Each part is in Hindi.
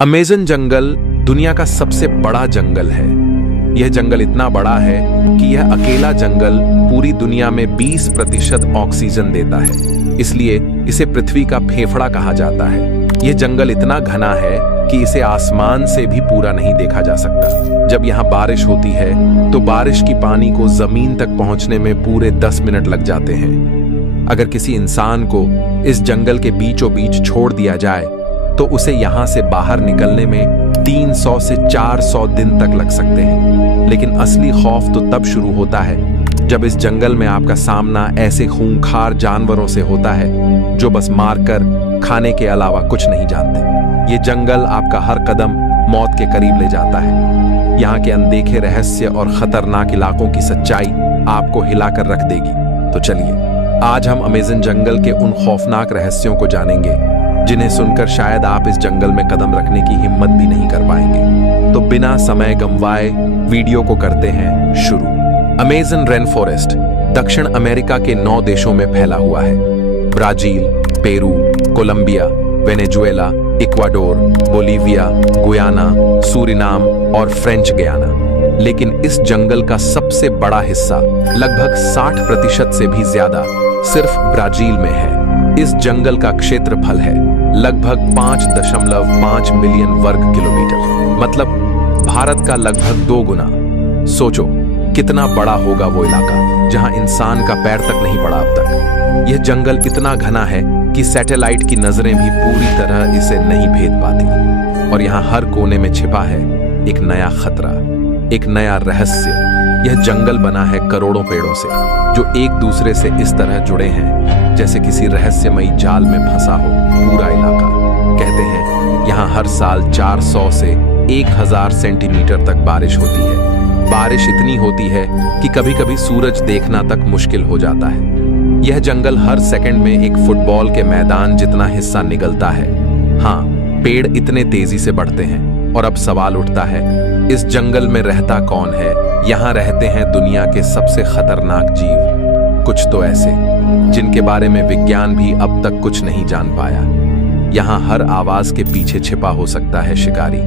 अमेज़न जंगल दुनिया का सबसे बड़ा जंगल है। यह जंगल इतना बड़ा है कि यह अकेला जंगल पूरी दुनिया में 20% ऑक्सीजन देता है। इसलिए इसे पृथ्वी का फेफड़ा कहा जाता है। यह जंगल इतना घना है कि इसे आसमान से भी पूरा नहीं देखा जा सकता। जब यहाँ बारिश होती है तो बारिश की पानी को जमीन तक पहुंचने में पूरे 10 मिनट लग जाते हैं। अगर किसी इंसान को इस जंगल के बीचों बीच छोड़ दिया जाए तो उसे यहाँ से बाहर निकलने में 300 से 400 दिन तक लग सकते हैं। लेकिन असली खौफ तो तब शुरू होता है जब इस जंगल में आपका सामना ऐसे खूंखार जानवरों से होता है जो बस मारकर खाने के अलावा कुछ नहीं जानते। ये जंगल आपका हर कदम मौत के करीब ले जाता है। यहाँ के अनदेखे रहस्य और खतरनाक इलाकों की सच्चाई आपको हिलाकर रख देगी। तो चलिए आज हम अमेज़न जंगल के उन खौफनाक रहस्यों को जानेंगे जिन्हें सुनकर शायद आप इस जंगल में कदम रखने की हिम्मत भी नहीं कर पाएंगे। तो बिना समय गंवाए वीडियो को करते हैं शुरू। अमेज़न रेन फॉरेस्ट दक्षिण अमेरिका के 9 देशों में फैला हुआ है। Brazil, Peru, Colombia, Venezuela, Ecuador, Bolivia, Guyana, Suriname और फ्रेंच गयाना। लेकिन इस जंगल का सबसे बड़ा हिस्सा लगभग 60% से भी ज्यादा सिर्फ ब्राजील में है। इस जंगल का क्षेत्रफल है लगभग 5.5 मिलियन वर्ग किलोमीटर, मतलब भारत का लगभग 2 गुना। सोचो कितना बड़ा होगा वो इलाका जहां इंसान का पैर तक नहीं पड़ा अब तक। यह जंगल इतना घना है कि सैटेलाइट की नजरें भी पूरी तरह इसे नहीं भेद पाती। और यहाँ हर कोने में छिपा है एक नया खतरा, एक नया रहस्य। यह जंगल बना है करोड़ों पेड़ों से जो एक दूसरे से इस तरह जुड़े हैं जैसे किसी रहस्यमयी जाल में फंसा हो पूरा इलाका। कहते हैं यहाँ हर साल 400 से 1000 सेंटीमीटर तक बारिश होती है। बारिश इतनी होती है कि कभी-कभी सूरज देखना तक मुश्किल हो जाता है। यह जंगल हर सेकंड में एक फुटबॉल के मैदान जितना हिस्सा निगलता है। हाँ, पेड़ इतने तेजी से बढ़ते हैं। और अब सवाल उठता है, इस जंगल में रहता कौन है? यहाँ रहते हैं दुनिया के सबसे खतरनाक जीव, कुछ तो ऐसे जिनके बारे में विज्ञान भी अब तक कुछ नहीं जान पाया। यहाँ हर आवाज के पीछे छिपा हो सकता है शिकारी,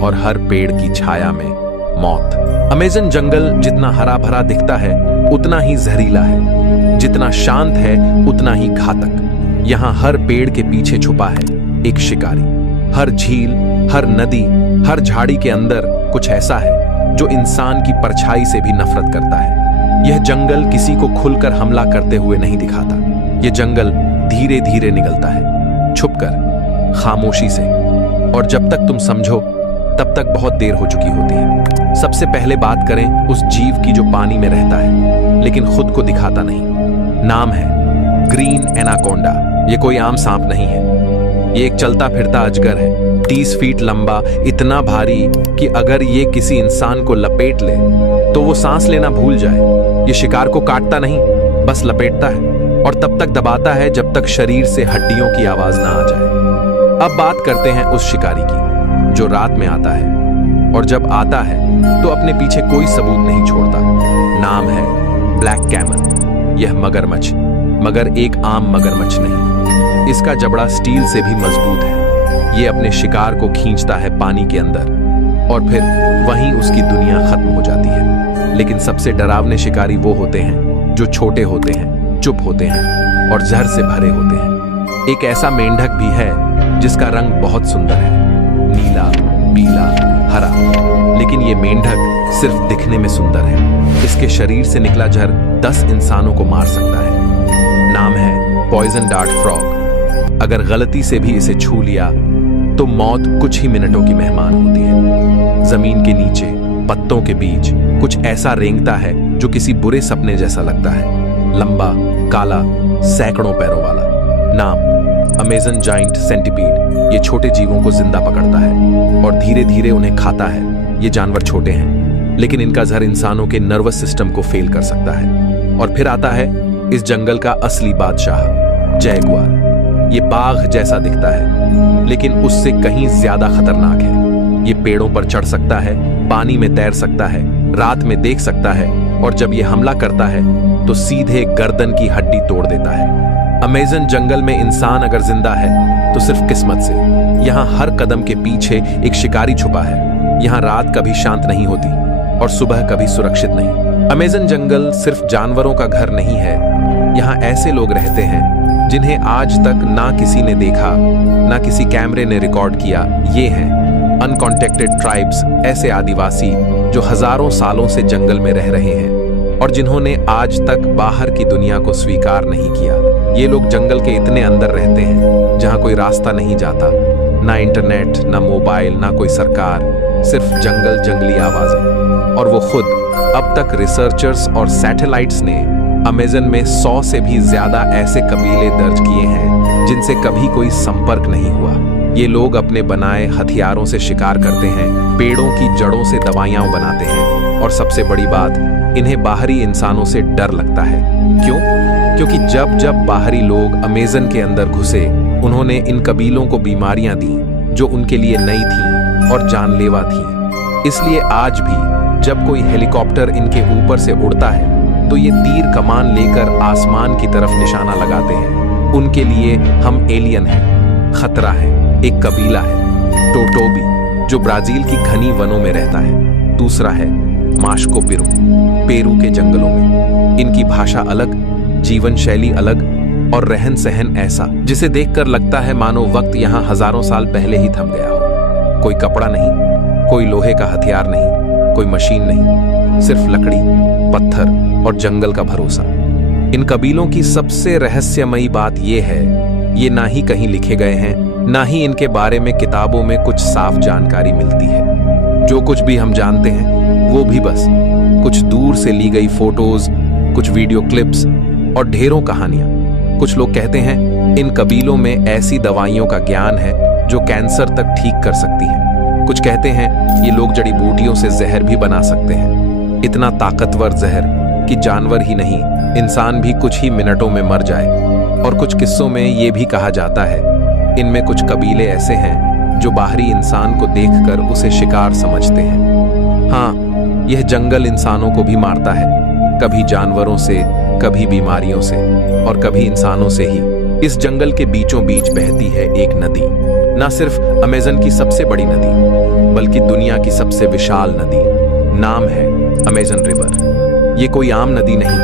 और हर पेड़ की छाया में मौत। अमेज़न जंगल जितना हरा भरा दिखता है उतना ही जहरीला है, जितना शांत है उतना ही घातक। यहाँ हर पेड़ के पीछे छुपा है एक शिकारी। हर झील, हर नदी, हर झाड़ी के अंदर कुछ ऐसा है जो इंसान की परछाई से भी नफरत करता है। यह जंगल किसी को खुलकर हमला करते हुए नहीं दिखाता। यह जंगल धीरे धीरे निगलता है, छुपकर, खामोशी से। और जब तक तुम समझो तब तक बहुत देर हो चुकी होती है। सबसे पहले बात करें उस जीव की जो पानी में रहता है लेकिन खुद को दिखाता नहीं। नाम है ग्रीन एनाकोंडा। ये कोई आम सांप नहीं है, ये एक चलता फिरता अजगर है। 30 फीट लंबा, इतना भारी कि अगर ये किसी इंसान को लपेट ले तो वो सांस लेना भूल जाए। ये शिकार को काटता नहीं, बस लपेटता है और तब तक दबाता है जब तक शरीर से हड्डियों की आवाज ना आ जाए। अब बात करते हैं उस शिकारी की जो रात में आता है, और जब आता है तो अपने पीछे कोई सबूत नहीं छोड़ता। नाम है ब्लैक कैमन। यह मगरमच्छ, मगर एक आम मगरमच्छ नहीं। इसका जबड़ा स्टील से भी मजबूत है। ये अपने शिकार को खींचता है पानी के अंदर और फिर वहीं उसकी दुनिया खत्म हो जाती है। लेकिन सबसे डरावने शिकारी वो होते हैं जो छोटे होते हैं, चुप होते हैं और जहर से भरे होते हैं। एक ऐसा मेंढक भी है जिसका रंग बहुत सुंदर है, नीला, पीला, हरा। लेकिन ये मेंढक सिर्फ दिखने में सुंदर है। इसके शरीर से निकला जहर 10 इंसानों को मार सकता है। नाम है पॉइजन डार्ट फ्रॉग। अगर गलती से भी इसे छू लिया तो मौत कुछ ही मिनटों की मेहमान होती है। जमीन के नीचे, पत्तों के बीच कुछ ऐसा रेंगता है जो किसी बुरे सपने जैसा लगता है। लंबा, काला, सैकड़ों पैरों वाला। नाम अमेज़न जाइंट सेंटीपीड। ये छोटे जीवों को जिंदा पकड़ता है और धीरे धीरे उन्हें खाता है। ये जानवर छोटे हैं लेकिन इनका जहर इंसानों के नर्वस सिस्टम को फेल कर सकता है। और फिर आता है इस जंगल का असली बादशाह, जैगुआर। ये बाघ जैसा दिखता है लेकिन उससे कहीं ज्यादा खतरनाक है। ये पेड़ों पर चढ़ सकता है, पानी में तैर सकता है, रात में देख सकता है और जब ये हमला करता है तो सीधे गर्दन की हड्डी तोड़ देता है। अमेज़न जंगल में इंसान अगर जिंदा है तो सिर्फ किस्मत से। यहाँ हर कदम के पीछे एक शिकारी छुपा है। यहाँ रात कभी शांत नहीं होती और सुबह कभी सुरक्षित नहीं। अमेज़न जंगल सिर्फ जानवरों का घर नहीं है। यहाँ ऐसे लोग रहते हैं जिन्हें आज तक ना किसी ने देखा, ना किसी कैमरे ने रिकॉर्ड किया। ये हैं अनकॉन्टेक्टेड ट्राइब्स, ऐसे आदिवासी जो हजारों सालों से जंगल में रह रहे हैं और जिन्होंने आज तक बाहर की दुनिया को स्वीकार नहीं किया। ये लोग जंगल के इतने अंदर रहते हैं जहाँ कोई रास्ता नहीं जाता, ना इंटरनेट, ना मोबाइल, ना कोई सरकार, सिर्फ जंगल, जंगली आवाजें। और वो खुद अब तक रिसर्चर्स और सैटेलाइट्स ने अमेज़न में 100 से भी ज्यादा ऐसे कबीले दर्ज किए हैं जिनसे कभी कोई संपर्क नहीं हुआ। ये लोग अपने बनाए हथियारों से शिकार करते हैं, पेड़ों की जड़ों से दवाइयां बनाते हैं और सबसे बड़ी बात, इन्हें बाहरी इंसानों से डर लगता है। क्यों? क्योंकि जब जब बाहरी लोग अमेज़न के अंदर घुसे, उन्होंने इन कबीलों को बीमारियां दी जो उनके लिए नई थीं और जानलेवा थीं। इसलिए आज भी जब कोई हेलीकॉप्टर इनके ऊपर से उड़ता है तो ये तीर कमान लेकर आसमान की तरफ निशाना लगाते हैं। उनके लिए हम एलियन हैं, खतरा है। एक कबीला है टोटोबी जो ब्राजील की घनी वनों में रहता है। दूसरा है माश्को पिरू, पेरू के जंगलों में। इनकी भाषा अलग, जीवन शैली अलग और रहन सहन ऐसा जिसे देखकर लगता है मानो वक्त यहाँ हजारों साल पहले ही थम गया हो। कोई कपड़ा नहीं, कोई लोहे का हथियार नहीं, कोई मशीन नहीं, सिर्फ लकड़ी, पत्थर और जंगल का भरोसा। इन कबीलों की सबसे रहस्यमयी बात यह है, ये ना ही कहीं लिखे गए हैं, ना ही इनके बारे में किताबों में कुछ साफ जानकारी मिलती है। जो कुछ भी हम जानते हैं वो भी बस कुछ दूर से ली गई फोटोज, कुछ वीडियो क्लिप्स और ढेरों कहानियां। कुछ लोग कहते हैं इन कबीलों में ऐसी दवाइयों का ज्ञान है जो कैंसर तक ठीक कर सकती हैं। कुछ कहते हैं ये लोग जड़ी बूटियों से जहर भी बना सकते हैं, इतना ताकतवर जहर कि जानवर ही नहीं, इंसान भी कुछ ही मिनटों में मर जाए। और कुछ किस्सों में ये भी कहा जाता है इनमें कुछ कबीले ऐसे हैं जो बाहरी इंसान को देखकर उसे शिकार समझते हैं। हाँ, यह जंगल इंसानों को भी मारता है, कभी जानवरों से, कभी बीमारियों से और कभी इंसानों से ही। इस जंगल के बीचों बीच बहती है एक नदी, ना सिर्फ अमेज़न की सबसे बड़ी नदी बल्कि दुनिया की सबसे विशाल नदी। नाम है अमेज़न रिवर। ये कोई आम नदी नहीं,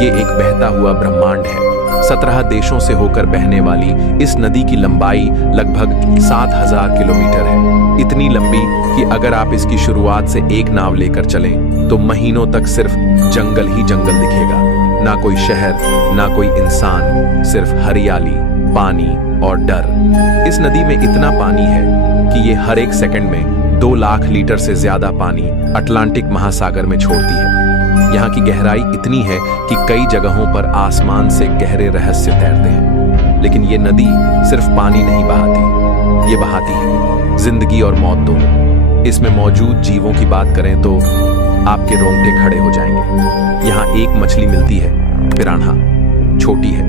ये एक बहता हुआ ब्रह्मांड है। 17 देशों से होकर बहने वाली इस नदी की लंबाई लगभग 7000 किलोमीटर है। इतनी लंबी कि अगर आप इसकी शुरुआत से एक नाव लेकर चलें तो महीनों तक सिर्फ जंगल ही जंगल दिखेगा। ना कोई शहर, ना कोई इंसान, सिर्फ हरियाली, पानी और डर। इस नदी में इतना पानी है कि ये हर एक सेकंड में 2 लाख लीटर से ज्यादा पानी अटलांटिक महासागर में छोड़ती है। यहाँ की गहराई इतनी है कि कई जगहों पर आसमान से गहरे रहस्य तैरते हैं। लेकिन ये नदी सिर्फ पानी नहीं बहाती, ये बहाती है जिंदगी और मौत दोनों। इसमें मौजूद जीवों की बात करें तो आपके रोंगटे खड़े हो जाएंगे। यहाँ एक मछली मिलती है, पिरान्हा। छोटी है,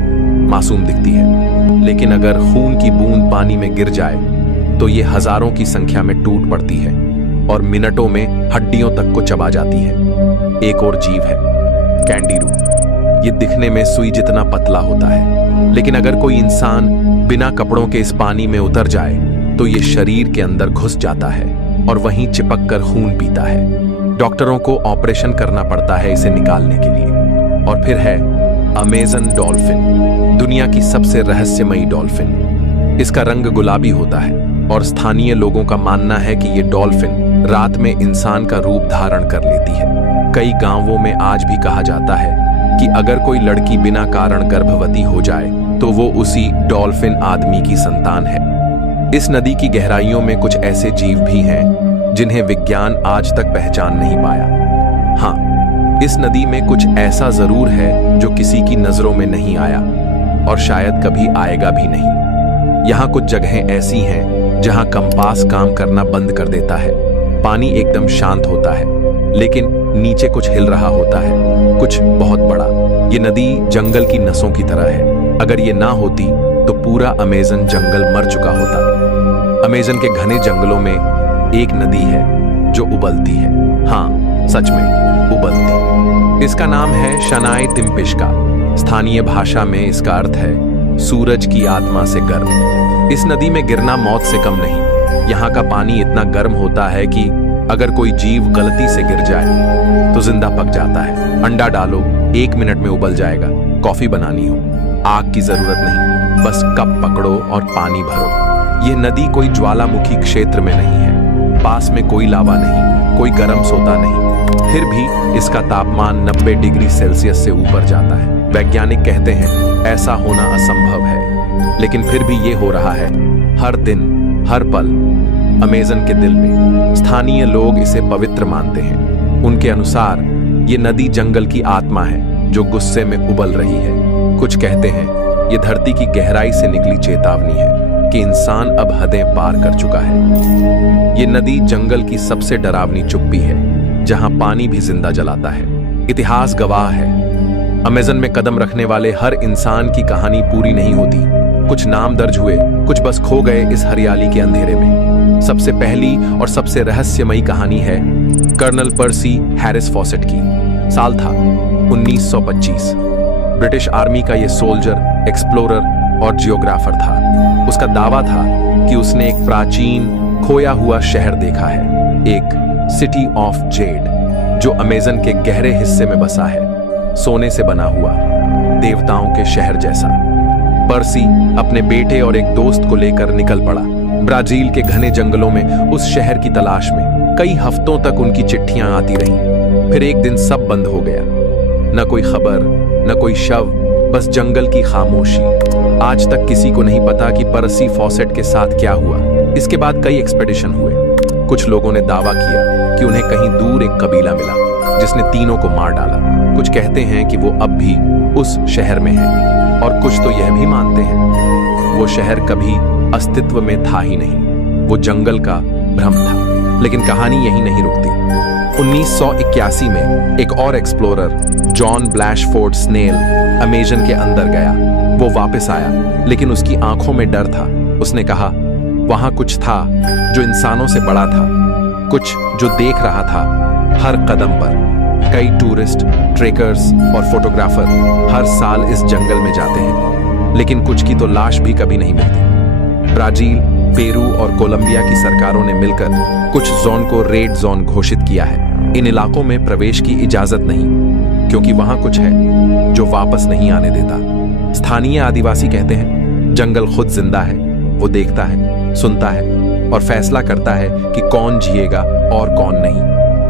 मासूम दिखती है, लेकिन अगर खून की बूंद पानी में गिर जाए तो ये हजारों की संख्या में टूट पड़ती है और मिनटों में हड्डियों तक को चबा जाती है। एक और जीव है कैंडीरू। ये दिखने में सुई जितना पतला होता है, लेकिन अगर कोई इंसान बिना कपड़ों के इस पानी में उतर जाए तो ये शरीर के अंदर घुस जाता है और वहीं चिपक कर खून पीता है। डॉक्टरों को ऑपरेशन करना पड़ता है इसे निकालने के लिए। और फिर है अमेज़न डॉल्फिन, दुनिया की सबसे रहस्यमयी डॉल्फिन। इसका रंग गुलाबी होता है और स्थानीय लोगों का मानना है कि ये डॉल्फिन रात में इंसान का रूप धारण कर लेती है। कई गांवों में आज भी कहा जाता है कि अगर कोई लड़की बिना कारण गर्भवती हो जाए तो वो उसी डॉल्फिन आदमी की संतान है। इस नदी की गहराइयों में कुछ ऐसे जीव भी हैं जिन्हें विज्ञान आज तक पहचान नहीं पाया। हाँ, इस नदी में कुछ ऐसा जरूर है जो किसी की नजरों में नहीं आया और शायद कभी आएगा भी नहीं। यहाँ कुछ जगहें ऐसी हैं जहाँ कंपास काम करना बंद कर देता है। पानी एकदम शांत होता है, लेकिन नीचे कुछ हिल रहा होता है, कुछ बहुत बड़ा। ये नदी जंगल की नसों की तरह है। अगर ये ना होती तो पूरा अमेज़न जंगल मर चुका होता। अमेज़न के घने जंगलों में एक नदी है जो उबलती है। हाँ, सच में उबलती। इसका नाम है शनाय तिम्पिश्का। स्थानीय भाषा में इसका अर्थ है सूरज की आत्मा से गर्म। इस नदी में गिरना मौत से कम नहीं। यहाँ का पानी इतना गर्म होता है कि अगर कोई जीव गलती से गिर जाए तो जिंदा पक जाता है। अंडा डालो, 1 मिनट में उबल जाएगा। कॉफी बनानी हो, आग की जरूरत नहीं, बस कप पकड़ो और पानी भरो। ये नदी कोई ज्वालामुखी क्षेत्र में नहीं है, पास में कोई लावा नहीं, कोई गर्म सोता नहीं, फिर भी इसका तापमान 90 डिग्री सेल्सियस से ऊपर जाता है। वैज्ञानिक कहते हैं ऐसा होना असंभव है, लेकिन फिर भी ये हो रहा है हर दिन, हर पल, अमेज़न के दिल में। स्थानीय लोग इसे पवित्र मानते हैं। उनके अनुसार ये नदी जंगल की आत्मा है जो गुस्से में उबल रही है। कुछ कहते हैं ये धरती की गहराई से निकली चेतावनी है कि इंसान अब हदें पार कर चुका है। ये नदी जंगल की सबसे डरावनी चुप्पी है, जहां पानी भी जिंदा जलाता है। इतिहास गवाह है, अमेज़न में कदम रखने वाले हर इंसान की कहानी पूरी नहीं होती। कुछ नाम दर्ज हुए, कुछ बस खो गए इस हरियाली के अंधेरे में। सबसे पहली और सबसे रहस्यमयी कहानी है कर्नल पर्सी हैरिस फॉसेट की। साल था 1925। ब्रिटिश आर्मी का ये सोल्जर, एक्सप्लोरर और जियोग्राफर था। उसका दावा था कि उसने एक प्राचीन खोया हुआ शहर देखा है, एक सिटी ऑफ जेड जो अमेज़न के गहरे हिस्से में बसा है, सोने से बना हुआ, देवताओं के शहर जैसा। पर्सी अपने बेटे और एक दोस्त को लेकर निकल पड़ा ब्राजील के घने जंगलों में उस शहर की तलाश में। कई हफ्तों तक उनकी चिट्ठियां आती रहीं। फिर एक दिन सब बंद हो गया, न कोई खबर, न कोई शव, बस जंगल की खामोशी। आज तक किसी को नहीं पता कि पर्सी फॉसेट के साथ क्या हुआ। इसके बाद कई एक्सपेडिशन हुए। कुछ लोगों ने दावा किया कि उन्हें कहीं दूर एक कबीला मिला जिसने तीनों को मार डाला। कुछ कहते हैं कि वो अब भी उस शहर में है, और कुछ तो यह भी मानते हैं वो शहर कभी अस्तित्व में था ही नहीं, वो जंगल का भ्रम था। लेकिन कहानी यही नहीं रुकती। 1981 में एक और एक्सप्लोरर, जॉन ब्लैशफोर्ड स्नेल, अमेज़न के अंदर गया। वो वापस आया, लेकिन उसकी आंखों में डर था। उसने कहा वहां कुछ था जो इंसानों से बड़ा था, कुछ जो देख रहा था हर कदम पर। कई टूरिस्ट, ट्रेकर्स और फोटोग्राफर हर साल इस जंगल में जाते हैं, लेकिन कुछ की तो लाश भी कभी नहीं मिलती। ब्राजील, पेरू और कोलंबिया की सरकारों ने मिलकर कुछ जोन को रेड जोन घोषित किया है। इन इलाकों में प्रवेश की इजाजत नहीं, क्योंकि वहां कुछ है जो वापस नहीं आने देता। स्थानीय आदिवासी कहते हैं जंगल खुद जिंदा है, वो देखता है, सुनता है और फैसला करता है कि कौन जिएगा और कौन नहीं।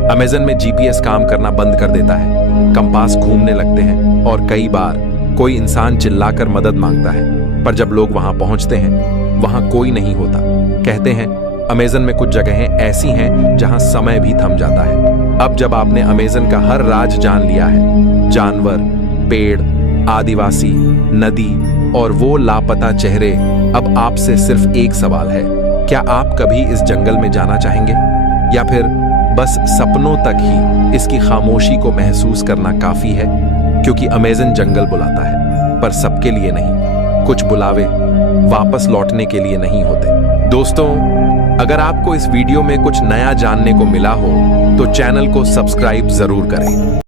अमेज़न में जीपीएस काम करना बंद कर देता है, कंपास घूमने लगते हैं और कई बार कोई इंसान चिल्लाकर मदद मांगता है, पर जब लोग वहां पहुंचते हैं वहां कोई नहीं होता। कहते हैं अमेज़न में कुछ जगहें ऐसी हैं जहां समय भी थम जाता है। अब जब आपने अमेज़न का हर राज जान लिया है, जानवर, पेड़, आदिवासी, नदी और वो लापता चेहरे, अब आपसे सिर्फ एक सवाल है, क्या आप कभी इस जंगल में जाना चाहेंगे, या फिर बस सपनों तक ही इसकी खामोशी को महसूस करना काफी है? क्योंकि अमेज़न जंगल बुलाता है, पर सबके लिए नहीं। कुछ बुलावे वापस लौटने के लिए नहीं होते। दोस्तों, अगर आपको इस वीडियो में कुछ नया जानने को मिला हो तो चैनल को सब्सक्राइब जरूर करें।